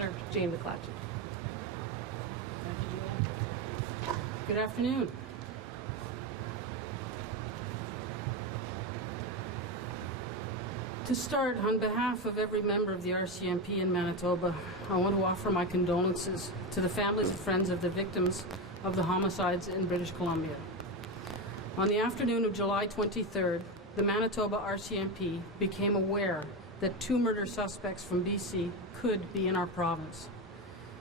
Commissioner Jane McClatchy. Good afternoon. To start, on behalf of every member of the RCMP in Manitoba, I want to offer my condolences to the families and friends of the victims of the homicides in British Columbia. On the afternoon of July 23rd, the Manitoba RCMP became aware that 2 murder suspects from BC could be in our province.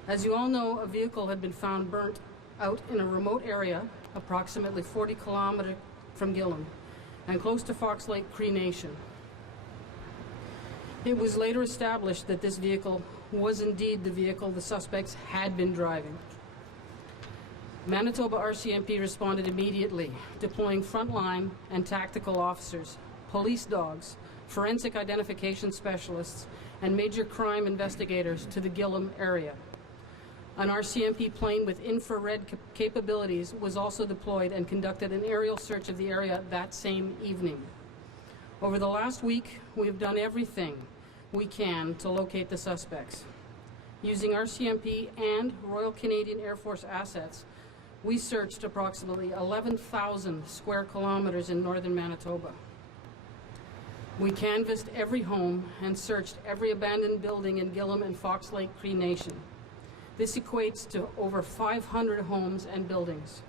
As you all know, a vehicle had been found burnt out in a remote area, approximately 40 kilometers from Gillam, and close to Fox Lake Cree Nation. It was later established that this vehicle was indeed the vehicle the suspects had been driving. Manitoba RCMP responded immediately, deploying frontline and tactical officers, police dogs, forensic identification specialists, and major crime investigators to the Gillam area. An RCMP plane with infrared capabilities was also deployed and conducted an aerial search of the area that same evening. Over the last week, we have done everything we can to locate the suspects. Using RCMP and Royal Canadian Air Force assets, we searched approximately 11,000 square kilometers in northern Manitoba. We canvassed every home and searched every abandoned building in Gillam and Fox Lake Cree Nation. This equates to over 500 homes and buildings.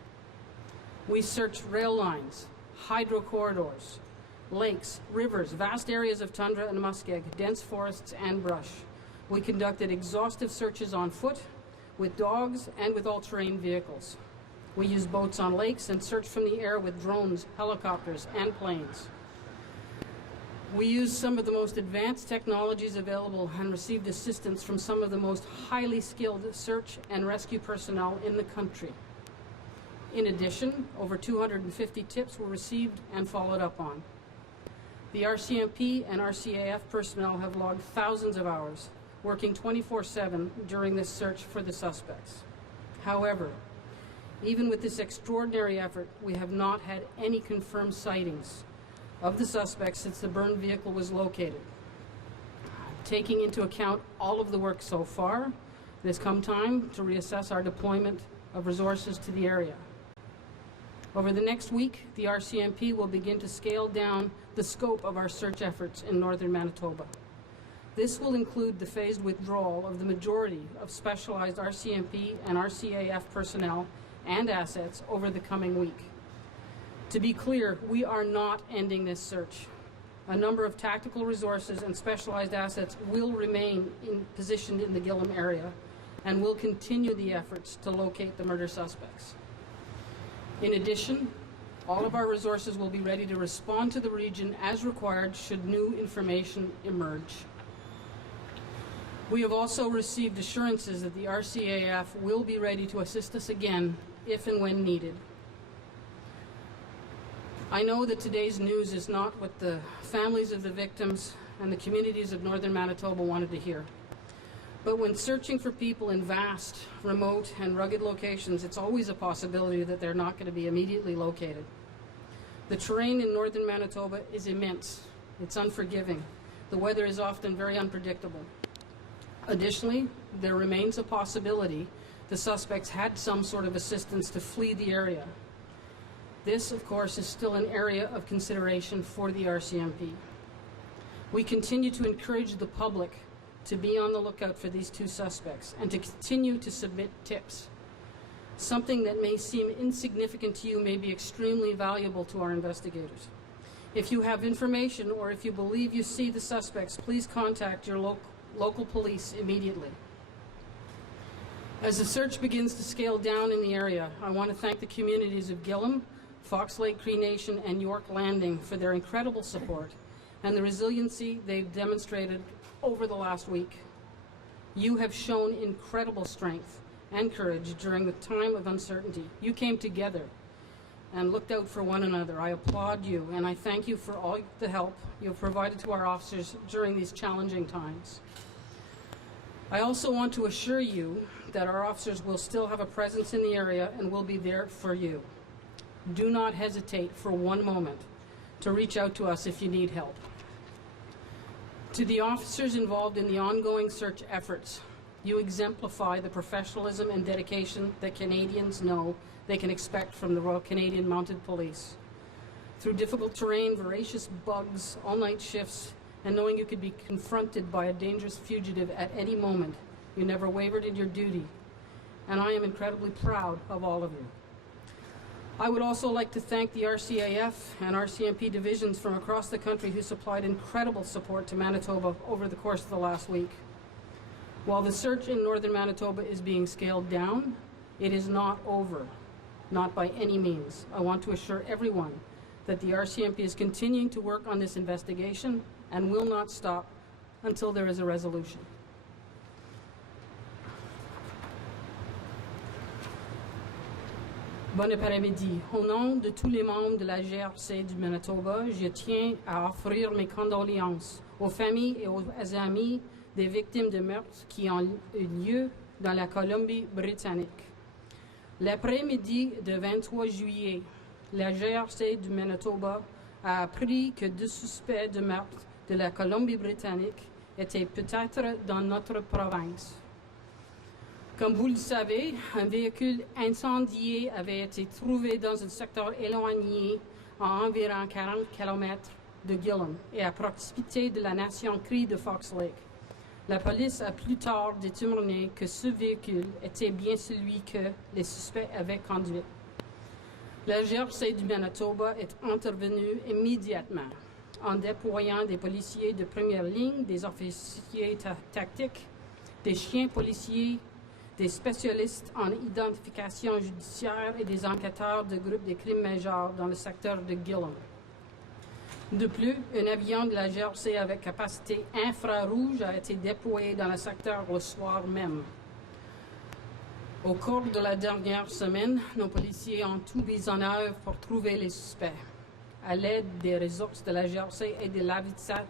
We searched rail lines, hydro corridors, lakes, rivers, vast areas of tundra and muskeg, dense forests and brush. We conducted exhaustive searches on foot, with dogs and with all-terrain vehicles. We used boats on lakes and searched from the air with drones, helicopters, and planes. We used some of the most advanced technologies available and received assistance from some of the most highly skilled search and rescue personnel in the country. In addition, over 250 tips were received and followed up on. The RCMP and RCAF personnel have logged thousands of hours, working 24/7 during this search for the suspects. However, even with this extraordinary effort, we have not had any confirmed sightings of the suspects since the burned vehicle was located. Taking into account all of the work so far, it has come time to reassess our deployment of resources to the area. Over the next week, the RCMP will begin to scale down the scope of our search efforts in northern Manitoba. This will include the phased withdrawal of the majority of specialized RCMP and RCAF personnel and assets over the coming week. To be clear, we are not ending this search. A number of tactical resources and specialized assets will remain positioned in the Gillam area and will continue the efforts to locate the murder suspects. In addition, all of our resources will be ready to respond to the region as required should new information emerge. We have also received assurances that the RCAF will be ready to assist us again if and when needed. I know that today's news is not what the families of the victims and the communities of northern Manitoba wanted to hear. But when searching for people in vast, remote, and rugged locations, it's always a possibility that they're not going to be immediately located. The terrain in northern Manitoba is immense. It's unforgiving. The weather is often very unpredictable. Additionally, there remains a possibility the suspects had some sort of assistance to flee the area. This, of course, is still an area of consideration for the RCMP. We continue to encourage the public to be on the lookout for these 2 suspects and to continue to submit tips. Something that may seem insignificant to you may be extremely valuable to our investigators. If you have information or if you believe you see the suspects, please contact your local police immediately. As the search begins to scale down in the area, I want to thank the communities of Gillam, Fox Lake Cree Nation, and York Landing for their incredible support and the resiliency they've demonstrated over the last week. You have shown incredible strength and courage during the time of uncertainty. You came together and looked out for one another. I applaud you, and I thank you for all the help you have provided to our officers during these challenging times. I also want to assure you that our officers will still have a presence in the area and will be there for you. Do not hesitate for one moment to reach out to us if you need help. To the officers involved in the ongoing search efforts, You exemplify the professionalism and dedication that Canadians know they can expect from the Royal Canadian Mounted Police. Through difficult terrain, voracious bugs, all-night shifts, and knowing you could be confronted by a dangerous fugitive at any moment, you never wavered in your duty, and I am incredibly proud of all of you. I would also like to thank the RCAF and RCMP divisions from across the country who supplied incredible support to Manitoba over the course of the last week. While the search in northern Manitoba is being scaled down, it is not over, not by any means. I want to assure everyone that the RCMP is continuing to work on this investigation and will not stop until there is a resolution. Bon après-midi. Au nom de tous les membres de la GRC du Manitoba, je tiens à offrir mes condoléances aux familles et aux amis des victimes de meurtres qui ont eu lieu dans la Colombie-Britannique. L'après-midi du 23 juillet, la GRC du Manitoba a appris que 2 suspects de meurtre de la Colombie-Britannique étaient peut-être dans notre province. Comme vous le savez, un véhicule incendié avait été trouvé dans un secteur éloigné à environ 40 km de Gillam et à proximité de la nation Cree de Fox Lake. La police a plus tard déterminé que ce véhicule était bien celui que les suspects avaient conduit. La GRC du Manitoba est intervenue immédiatement en déployant des policiers de première ligne, des officiers tactiques, des chiens policiers, des spécialistes en identification judiciaire et des enquêteurs de groupes de crimes majeurs dans le secteur de Gillam. De plus, un avion de la GRC avec capacité infrarouge a été déployé dans le secteur le soir même. Au cours de la dernière semaine, nos policiers ont tout mis en œuvre pour trouver les suspects. À l'aide des ressources de la GRC et de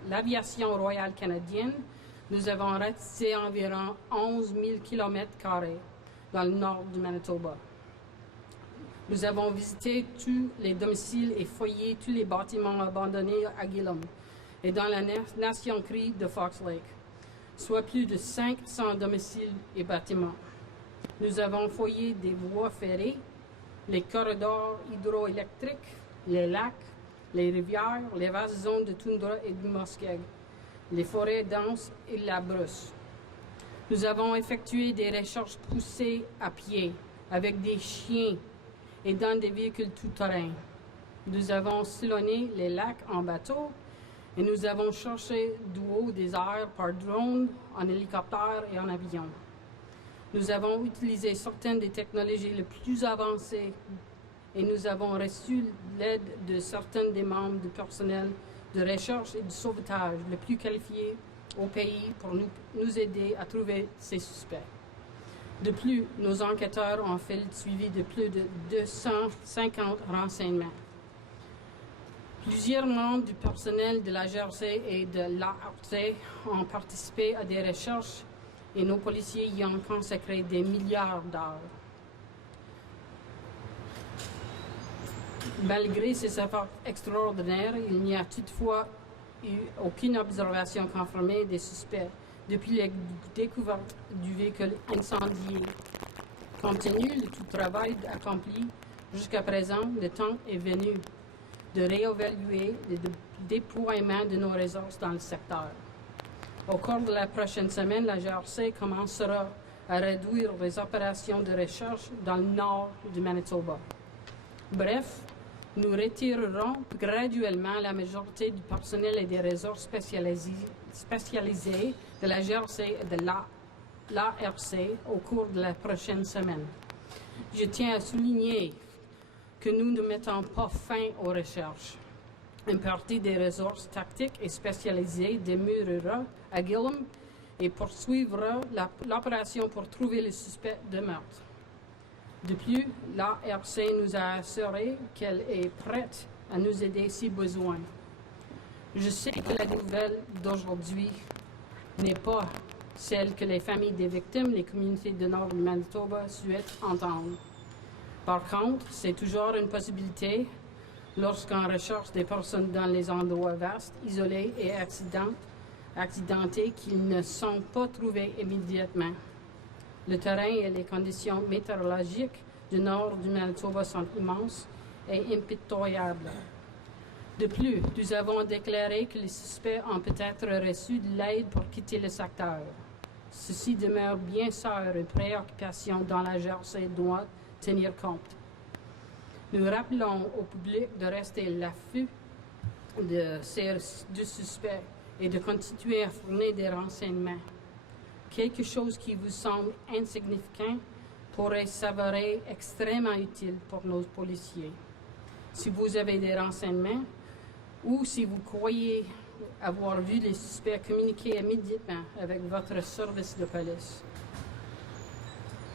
l'aviation royale canadienne, nous avons ratissé environ 11 000 km² dans le nord du Manitoba. Nous avons visité tous les domiciles et fouillé tous les bâtiments abandonnés à Gillam et dans la nation Cree de Fox Lake, soit plus de 500 domiciles et bâtiments. Nous avons fouillé des voies ferrées, les corridors hydroélectriques, les lacs, les rivières, les vastes zones de toundra et de muskeg, les forêts denses et la brousse. Nous avons effectué des recherches poussées à pied, avec des chiens et dans des véhicules tout-terrain. Nous avons sillonné les lacs en bateau et nous avons cherché du haut des airs par drone, en hélicoptère et en avion. Nous avons utilisé certaines des technologies les plus avancées et nous avons reçu l'aide de certains des membres du personnel de recherche et de sauvetage le plus qualifiés au pays pour nous aider à trouver ces suspects. De plus, nos enquêteurs ont fait le suivi de plus de 250 renseignements. Plusieurs membres du personnel de la GRC et de l'ARC ont participé à des recherches et nos policiers y ont consacré des milliards d'heures. Malgré ces efforts extraordinaires, il n'y a toutefois eu aucune observation confirmée des suspects depuis la découverte du véhicule incendié. Compte tenu de tout le travail accompli jusqu'à présent, le temps est venu de réévaluer le déploiement de nos ressources dans le secteur. Au cours de la prochaine semaine, la GRC commencera à réduire les opérations de recherche dans le nord du Manitoba. Bref, nous retirerons graduellement la majorité du personnel et des ressources spécialisées de la GRC et de l'ARC au cours de la prochaine semaine. Je tiens à souligner que nous ne mettons pas fin aux recherches. Une partie des ressources tactiques et spécialisées demeurera à Gillam et poursuivra l'opération pour trouver les suspects de meurtre. De plus, l'ARC nous a assuré qu'elle est prête à nous aider si besoin. Je sais que la nouvelle d'aujourd'hui n'est pas celle que les familles des victimes, les communautés du nord du Manitoba souhaitent entendre. Par contre, c'est toujours une possibilité lorsqu'on recherche des personnes dans les endroits vastes, isolés et accidentés qu'ils ne sont pas trouvés immédiatement. Le terrain et les conditions météorologiques du nord du Manitoba sont immenses et impitoyables. De plus, nous avons déclaré que les suspects ont peut-être reçu de l'aide pour quitter le secteur. Ceci demeure bien sûr une préoccupation dont la GRC doit tenir compte. Nous rappelons au public de rester à l'affût du suspect et de continuer à fournir des renseignements. Quelque chose qui vous semble insignifiant pourrait s'avérer extrêmement utile pour nos policiers. Si vous avez des renseignements ou si vous croyez avoir vu les suspects, communiquez immédiatement avec votre service de police.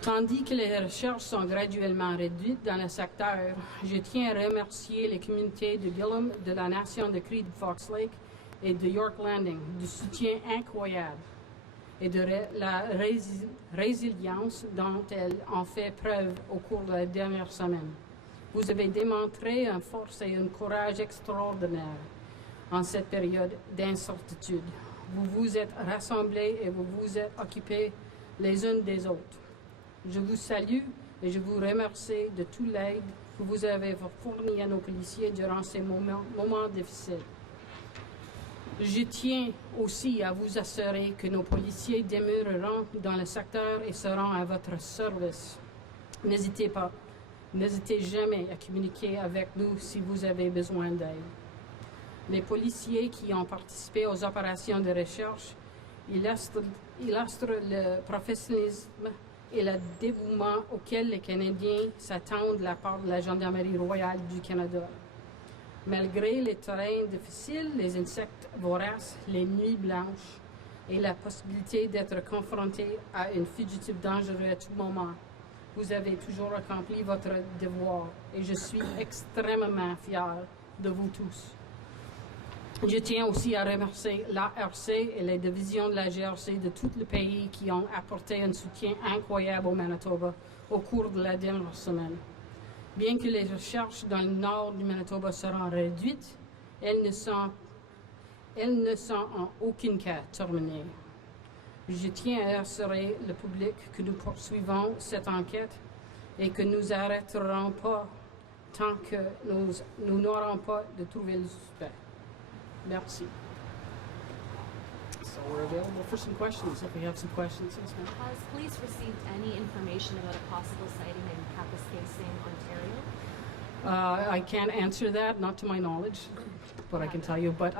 Tandis que les recherches sont graduellement réduites dans le secteur, je tiens à remercier les communautés de Gillum, de la Nation de Cree de Fox Lake et de York Landing du soutien incroyable et de la résilience dont elles ont fait preuve au cours de la dernière semaine. Vous avez démontré une force et un courage extraordinaire en cette période d'incertitude. Vous vous êtes rassemblés et vous vous êtes occupés les uns des autres. Je vous salue et je vous remercie de toute l'aide que vous avez fournie à nos policiers durant ces moments difficiles. Je tiens aussi à vous assurer que nos policiers demeureront dans le secteur et seront à votre service. N'hésitez jamais à communiquer avec nous si vous avez besoin d'aide. Les policiers qui ont participé aux opérations de recherche illustrent le professionnalisme et le dévouement auquel les Canadiens s'attendent de la part de la Gendarmerie royale du Canada. Malgré les terrains difficiles, les insectes voraces, les nuits blanches et la possibilité d'être confronté à une fugitive dangereuse à tout moment, vous avez toujours accompli votre devoir et je suis extrêmement fier de vous tous. Je tiens aussi à remercier l'ARC et les divisions de la GRC de tout le pays qui ont apporté un soutien incroyable au Manitoba au cours de la dernière semaine. Bien que les recherches dans le nord du Manitoba seront réduites, elles ne sont en aucun cas terminées. Je tiens à assurer le public que nous poursuivons cette enquête et que nous n'arrêterons pas tant que nous n'aurons pas de trouver le suspect. Merci. So we're available for some questions if we have some questions. Yes, ma'am. Has police received any information about a possible sighting in Kapuskasing, Ontario? I can't answer that, not to my knowledge, but I can tell you. But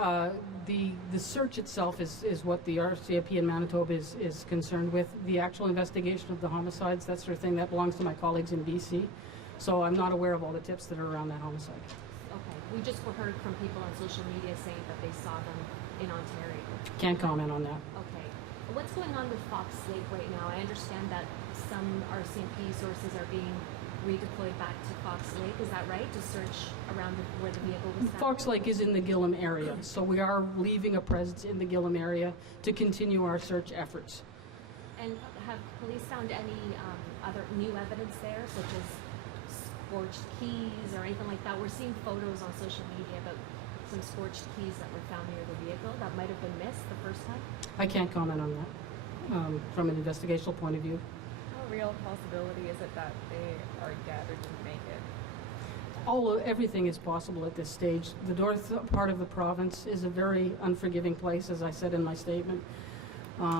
the search itself is what the RCMP in Manitoba is concerned with. The actual investigation of the homicides, that sort of thing, that belongs to my colleagues in BC. So I'm not aware of all the tips that are around that homicide. Okay. We just heard from people on social media saying that they saw them in Ontario. Can't comment on that. Okay. What's going on with Fox Lake right now? I understand that some RCMP sources are being redeployed back to Fox Lake. Is that right? To search around where the vehicle was found? Fox Lake is in the Gillum area, so we are leaving a presence in the Gillum area to continue our search efforts. And have police found any other new evidence there, such as scorched keys or anything like that? We're seeing photos on social media about some scorched keys that were found near the vehicle that might have been missed the first time. I can't comment on that from an investigational point of view. How real possibility is it that they are dead or didn't make it? Everything is possible at this stage. The north part of the province is a very unforgiving place, as I said in my statement.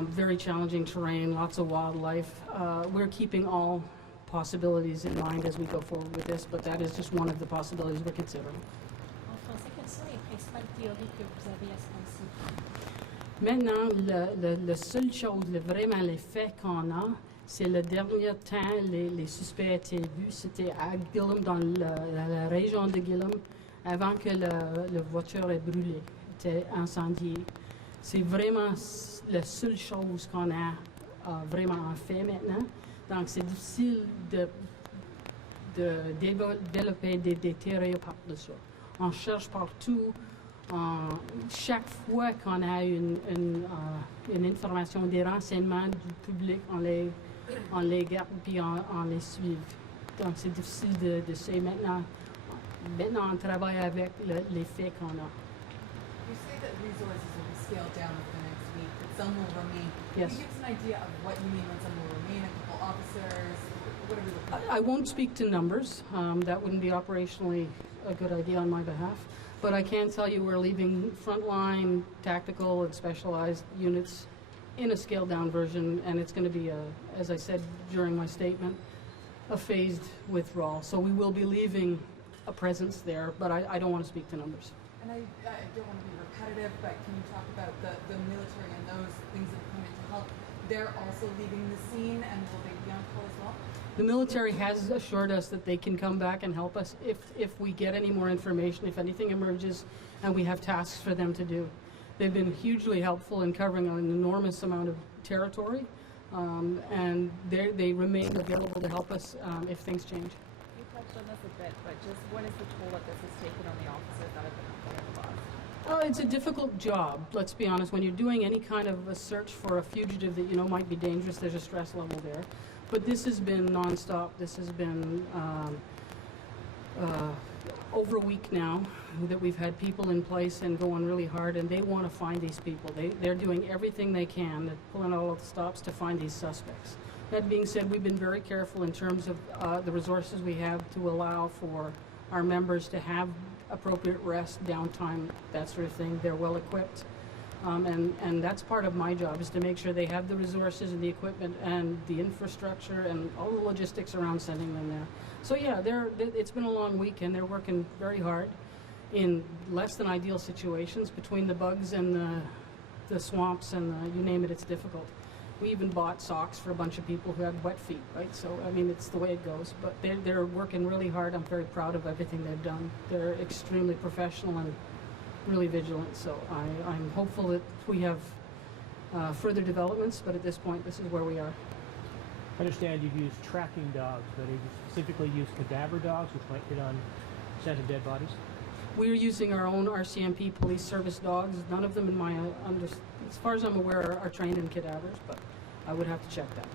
Very challenging terrain, lots of wildlife. We're keeping all possibilities in mind as we go forward with this, but that is just one of the possibilities we're considering. En français, quelles sont les principales théories que vous avez à ce temps-ci? Maintenant, la seule chose, vraiment les faits qu'on a, c'est le dernier temps, les suspects étaient vus, c'était à Gillum, dans la région de Gillum, avant que la voiture ait brûlé, était incendiée. C'est vraiment la seule chose qu'on a vraiment en fait maintenant. Donc, c'est difficile de développer des théories par-dessus. On cherche partout. Chaque fois qu'on a une information, des renseignements du public, on les garde puis on les suit. Donc, c'est difficile de se maintenant. Maintenant, on travaille avec les faits qu'on a. You say that resources will be scaled down over the next week, but some will remain. Yes. Can you give us an idea of what you mean when some will remain? A couple I won't speak to numbers. That wouldn't be operationally a good idea on my behalf. But I can tell you we're leaving frontline, tactical, and specialized units in a scaled-down version, and it's going to be, as I said during my statement, a phased withdrawal. So we will be leaving a presence there, but I don't want to speak to numbers. And I don't want to be repetitive, but can you talk about the military and those things that are coming to help? They're also leaving the scene, and will they be on call as well? The military has assured us that they can come back and help us if we get any more information, if anything emerges, and we have tasks for them to do. They've been hugely helpful in covering an enormous amount of territory, and they remain available to help us if things change. You touched on this a bit, but just what is the toll that this has taken on the officers that have been out there in the box? It's a difficult job, let's be honest. When you're doing any kind of a search for a fugitive that you know might be dangerous, there's a stress level there. But this has been nonstop. This has been over a week now that we've had people in place and going really hard, and they want to find these people. They're doing everything they can. They're pulling all of the stops to find these suspects. That being said, we've been very careful in terms of the resources we have to allow for our members to have appropriate rest, downtime, that sort of thing. They're well equipped. And that's part of my job, is to make sure they have the resources and the equipment and the infrastructure and all the logistics around sending them there. So yeah, it's been a long week, and they're working very hard in less than ideal situations between the bugs and the swamps and you name it, it's difficult. We even bought socks for a bunch of people who had wet feet, right? So, I mean, it's the way it goes. But they're working really hard. I'm very proud of everything they've done. They're extremely professional and really vigilant. So I'm hopeful that we have further developments, but at this point, this is where we are. I understand you've used tracking dogs, but have you specifically used cadaver dogs, which might hit on scent of dead bodies? We're using our own RCMP police service dogs. None of them, in my as far as I'm aware, are trained in cadavers, but I would have to check that.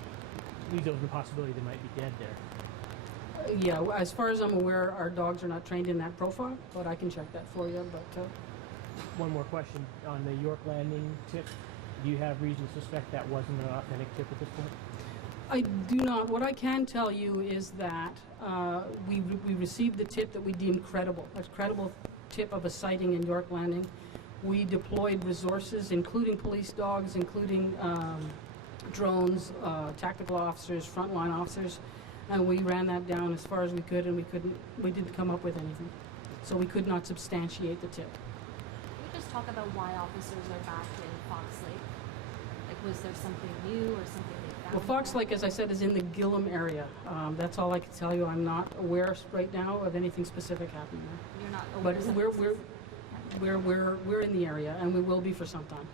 Leaves open the possibility they might be dead there. Yeah, as far as I'm aware, our dogs are not trained in that profile, but I can check that for you. But One more question on the York Landing tip. Do you have reason to suspect that wasn't an authentic tip at this point? I do not. What I can tell you is that we received the tip that we deemed credible, a credible tip of a sighting in York Landing. We deployed resources, including police dogs, including drones, tactical officers, frontline officers, and we ran that down as far as we could, and we didn't come up with anything. So we could not substantiate the tip. Can you just talk about why officers are back in Fox Lake? Like, was there something new or something they found? Well, Fox Lake, as I said, is in the Gillam area. That's all I can tell you. I'm not aware right now of anything specific happening there. You're not aware But of we're in the area, and we will be for some time.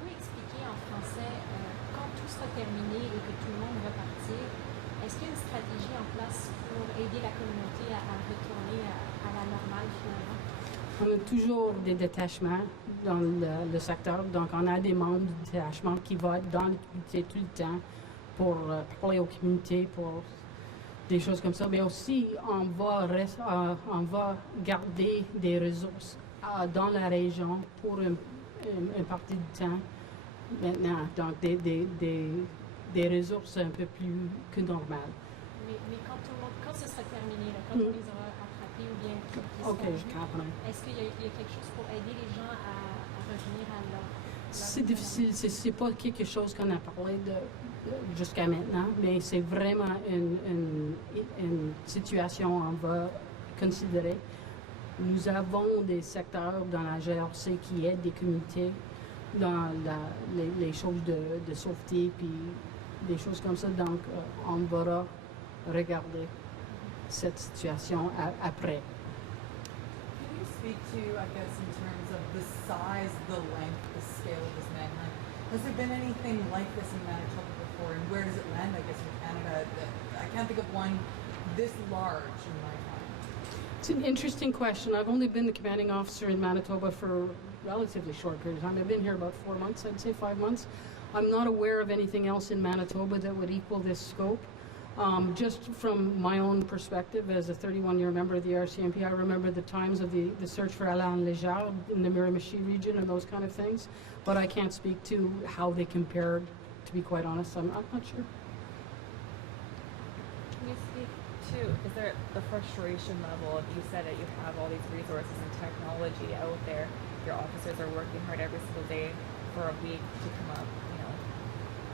Pouvez-vous expliquer en français, quand tout sera terminé et que tout le monde va partir, est-ce qu'il y a une stratégie en place pour aider la communauté à retourner à la normale finalement? On a toujours des détachements dans le secteur, donc on a des membres du détachement qui vont être dans les communautés tout le temps pour parler aux communautés, pour des choses comme ça, mais aussi on va garder des ressources dans la région pour une partie du temps maintenant, donc des ressources un peu plus que normales. Mais quand ce sera terminé, là, quand on les aura attrapés ou bien qu'ils Ok, seront je vus, comprends. est-ce qu'il y a quelque chose pour aider les gens à revenir à leur C'est difficile, c'est pas quelque chose qu'on a parlé jusqu'à maintenant, mais c'est vraiment une situation qu'on va considérer. Nous avons des secteurs dans la GRC qui aident des communautés dans les choses de sauveté puis des choses comme ça. Donc, on va regarder cette situation après. Can you speak to, I guess, in terms of the size, the length, the scale of this manhunt? Has there been anything like this in Manitoba before, and where does it land, I guess, in Canada? I can't think of one this large in my time. It's an interesting question. I've only been the commanding officer in Manitoba for a relatively short period of time. I've been here about 4 months, I'd say 5 months. I'm not aware of anything else in Manitoba that would equal this scope. Just from my own perspective as a 31-year member of the RCMP, I remember the times of the search for Alain Léger in the Miramichi region and those kind of things, but I can't speak to how they compared, to be quite honest. I'm not sure. Can you speak to, is there the frustration level of, you said that you have all these resources and technology out there, your officers are working hard every single day for a week to come up,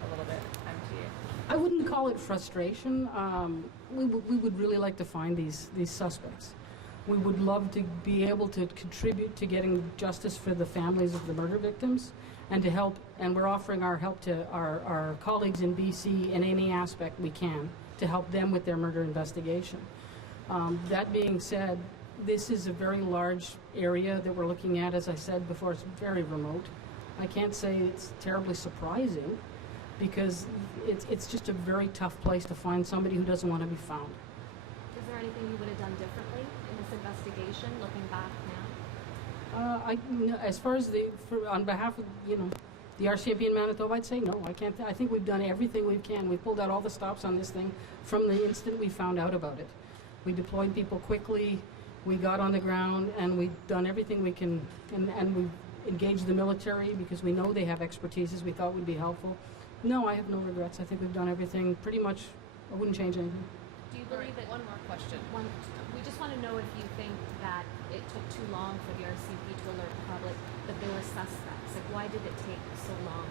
a little bit empty. I wouldn't call it frustration. We would really like to find these suspects. We would love to be able to contribute to getting justice for the families of the murder victims and to help, and we're offering our help to our colleagues in BC in any aspect we can to help them with their murder investigation. That being said, this is a very large area that we're looking at. As I said before, it's very remote. I can't say it's terribly surprising because it's just a very tough place to find somebody who doesn't want to be found. Is there anything you would have done differently in this investigation, looking back now? As far as on behalf of the RCMP in Manitoba, I'd say no. I can't. I think we've done everything we can. We pulled out all the stops on this thing from the instant we found out about it. We deployed people quickly. We got on the ground and we've done everything we can, and we've engaged the military because we know they have expertises we thought would be helpful. No, I have no regrets. I think we've done everything pretty much. I wouldn't change anything. Do you believe that One more question. we just want to know if you think that it took too long for the RCMP to alert the public that there were suspects. Like, why did it take so long?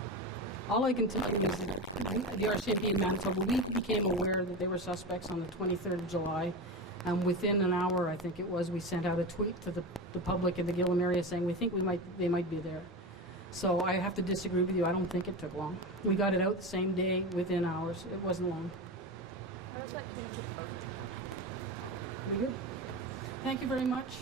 All I can tell you is that the RCMP in Manitoba, we became aware that they were suspects on the 23rd of July. And within an hour, I think it was, we sent out a tweet to the public in the Gillam area saying we think they might be there. So I have to disagree with you. I don't think it took long. We got it out the same day, within hours. It wasn't long. How does that came to Very good. Thank you very much.